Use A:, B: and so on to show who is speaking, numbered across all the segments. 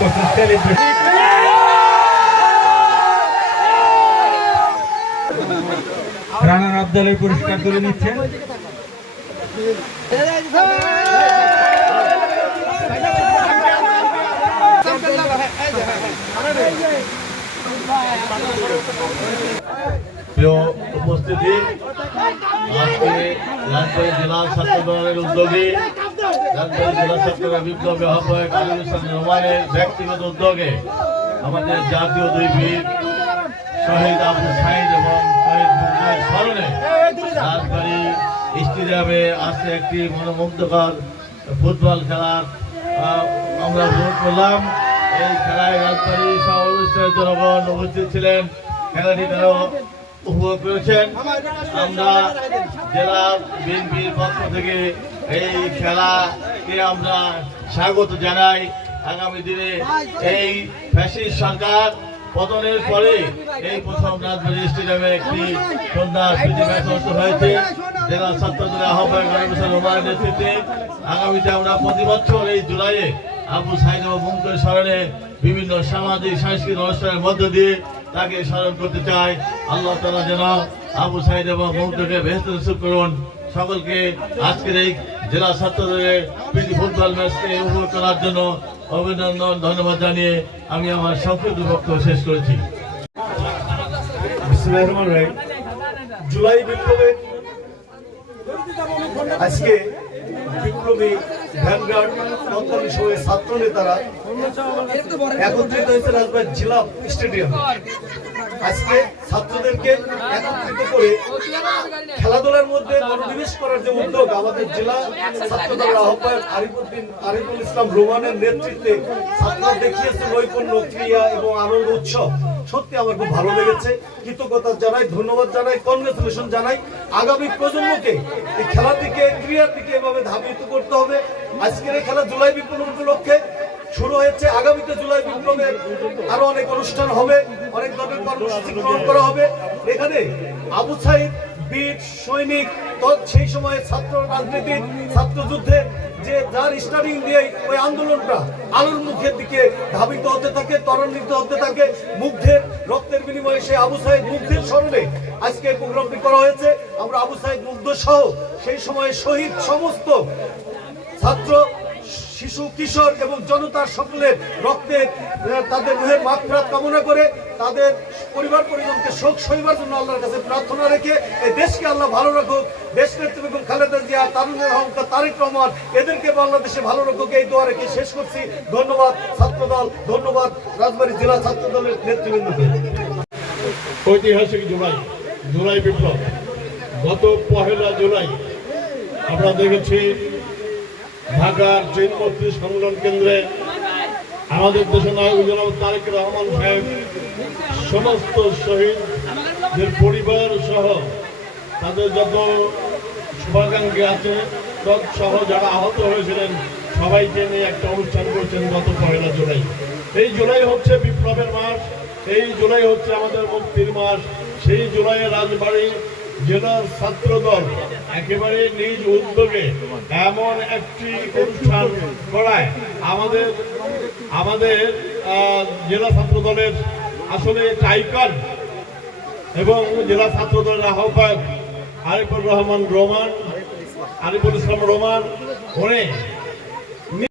A: করছেন সেলিব্রেট রানার আবদালের পুরস্কার তুলে নিচ্ছেন।
B: উপস্থিতি জেলা ছাত্র দলের উদ্যোগে রাজবাড়ী জেলা ছাত্ররা বিপ্লবী আহ্বায়ক রহমানের ব্যক্তিগত উদ্যোগে আমাদের জাতীয় দুই বীর শহীদ আবু সাইদ এবং শহীদ মুক্তির স্মরণে রাজবাড়ী স্টেডিয়ামে আজকে একটি মনোমুগ্ধকর ফুটবল খেলার আমরা ভোট করলাম এই খেলায় রাজবাড়ী সহ অনুষ্ঠানের জনগণ উপস্থিত ছিলেন খেলাটি তারা উপভোগ করেছেন আমরা জেলা বিএনপির পক্ষ থেকে এই খেলাকে আমরা স্বাগত জানাই আগামী দিনে এই ফ্যাসিস্ট সরকার পতনের পরে এই প্রথম রাজবাড়ী স্টেডিয়ামে একটি সন্ধ্যা স্মৃতি ম্যাচ হয়েছে। জেলা ছাত্র দলের আহ্বায়ক রোমানের নেতৃত্বে আগামীতে আমরা প্রতি বছর এই জুলাইয়ে আবু সাইদ ও মুমতাজ স্মরণে বিভিন্ন সামাজিক, সাংস্কৃতিক অনুষ্ঠানের মধ্য দিয়ে তাকে স্মরণ করতে চাই। আল্লাহ তালা যেন আবু সাইদ এবং মুমতাজকে বেহস্ত করুন। সকলকে আজকের এই জেলা ছাত্র দলের প্রীতি ফুটবল ম্যাচকে উপভোগ করার জন্য অভিনন্দন, ধন্যবাদ জানিয়ে আমি আমার সংক্ষিপ্ত বক্তব্য শেষ করেছি।
C: জুলাই বিপ্লবে আজকে বিপ্লবী ভ্যানগার্ড ছাত্র নেতারা একত্রিত হয়েছে রাজবাড়ী জেলা স্টেডিয়ামে। আজকে ছাত্রদেরকে একত্রিত করে খেলাধুলার মধ্যে মনোনিবেশ করার যে উদ্যোগ আমাদের জেলা ছাত্র দলের আহ্বায়ক আরিফুদ্দিন আরিফুল ইসলাম রোমানের নেতৃত্বে ছাত্ররা দেখিয়েছে নৈপুণ্য ক্রিয়া এবং আনন্দ উৎসব। সত্যি আমার খুব ভালো লেগেছে। কৃতজ্ঞতা জানাই, ধন্যবাদ জানাই কনগ্রেচুলেশন জানাই। আগামী প্রজন্মকে এই খেলার দিকে, ক্রিয়ার দিকে এভাবে ধাবিত করতে হবে। আজকের এই খেলা জুলাই বিপ্লব উপলক্ষে শুরু হয়েছে, আগামীতে জুলাই বিপ্লবের আরও অনেক অনুষ্ঠান হবে, অনেক ধরনের কর্মসূচি গ্রহণ করা হবে। এখানে আবু সাইদ, বীর, সৈনিক সেই সময়ে ছাত্র রাজনীতির ছাত্র যুদ্ধে যে যার স্টার্টিং দিয়ে ওই আন্দোলনটা আলোর মুখের দিকে ধাবিত হতে থাকে, ত্বরান্বিত হতে থাকে। মুগ্ধের রক্তের বিনিময়ে সেই আবু সাইদ মুগ্ধের স্মরণে আজকে প্রোগ্রামটি করা হয়েছে। আমরা আবু সাইদ মুগ্ধ সহ সেই সময়ে শহীদ সমস্ত ছাত্র শিশু, কিশোর এবং জনতার সকলের রক্তে তাদের রুহের মাগফিরাত কামনা করে তাদের পরিবার, পরিজনকে শোক সইবার জন্য আল্লাহর কাছে প্রার্থনা রেখে এই দেশকে আল্লাহ ভালো রাখুক, দেশ নেত্রী বেগম খালেদা জিয়া তারুণের অহংকার তারেক রহমান, এদেরকে বাংলাদেশে ভালো রাখুক, এই দোয়া রেখে শেষ করছি। ধন্যবাদ ছাত্রদল, ধন্যবাদ রাজবাড়ী জেলা ছাত্র দলের নেতৃবৃন্দকে
D: ঐতিহাসিক জুলাই জুলাই বিপ্লব। গত পহেলা জুলাই আমরা দেখেছি ঢাকার চিনমূর্তি সম্মেলন কেন্দ্রে আমাদের দেশের নায়ক জনাব তারেক রহমান সাহেব, সমস্ত শহীদদের পরিবার সহ তাদের যত শুভাকাঙ্ক্ষী আছে সহ যারা আহত হয়েছিলেন, সবাইকে নিয়ে একটা অনুষ্ঠান করছেন গত পহেলা জুলাই। এই জুলাই হচ্ছে বিপ্লবের মাস, এই জুলাই হচ্ছে আমাদের মুক্তির মাস, সেই জুলাইয়ে রাজবাড়ী জেলার ছাত্র দল একেবারে নিজ উদ্যোগে এমন একটি অনুষ্ঠান করায়। আমাদের আমাদের জেলা ছাত্র দলের আসলে টাইকান এবং জেলা ছাত্র দলের আহ্বায়ক আরিফুর রহমান রোমান, আরিফুল ইসলাম রোমান, উনি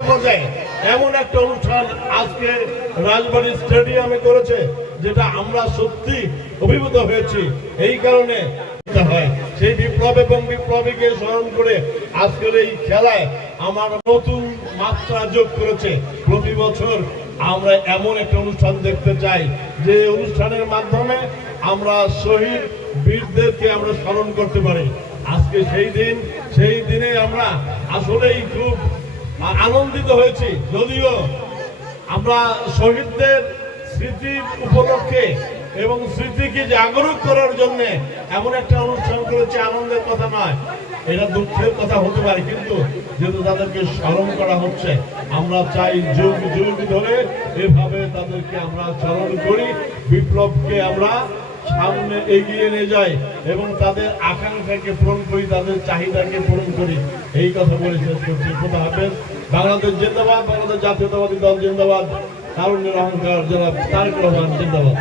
D: পর্যায়ে এমন একটা অনুষ্ঠান আজকে রাজবাড়ী স্টেডিয়ামে করেছে, যেটা আমরা সত্যি অভিভূত হয়েছি। এই কারণে হয়। সেই বিপ্লব এবং বিপ্লবীকে স্মরণ করে আজকের এই খেলায় আমার নতুন মাত্রা যোগ করেছে। প্রতি বছর আমরা এমন একটা অনুষ্ঠান দেখতে চাই, যে অনুষ্ঠানের মাধ্যমে আমরা শহীদ বীরদেরকে আমরা স্মরণ করতে পারি। আজকে সেই দিন, সেই দিনে আমরা আসলেই খুব আনন্দিত হয়েছি। যদিও আমরা শহীদদের স্মৃতির উপলক্ষে এবং স্মৃতিকে জাগরুক করার জন্য এমন একটা অনুষ্ঠান করেছে, আনন্দের কথা নয়। এটা দুঃখের কথা হতে পারে, কিন্তু যেহেতু তাদেরকে স্মরণ করা হচ্ছে, আমরা চাই যুগ যুগ ধরে এভাবে তাদেরকে আমরা স্মরণ করি, বিপ্লবকে আমরা সামনে এগিয়ে নিয়ে যাই এবং তাদের আকাঙ্ক্ষাকে পূরণ করি, তাদের চাহিদাকে পূরণ করি। এই কথা বলে শেষ করছি। খোদা হাফেজ। বাংলাদেশ জিন্দাবাদ, বাংলাদেশ জাতীয়তাবাদী দল জিন্দাবাদ। তারুণ্যের অহংকার যারা তারেক রহমান জিন্দাবাদ।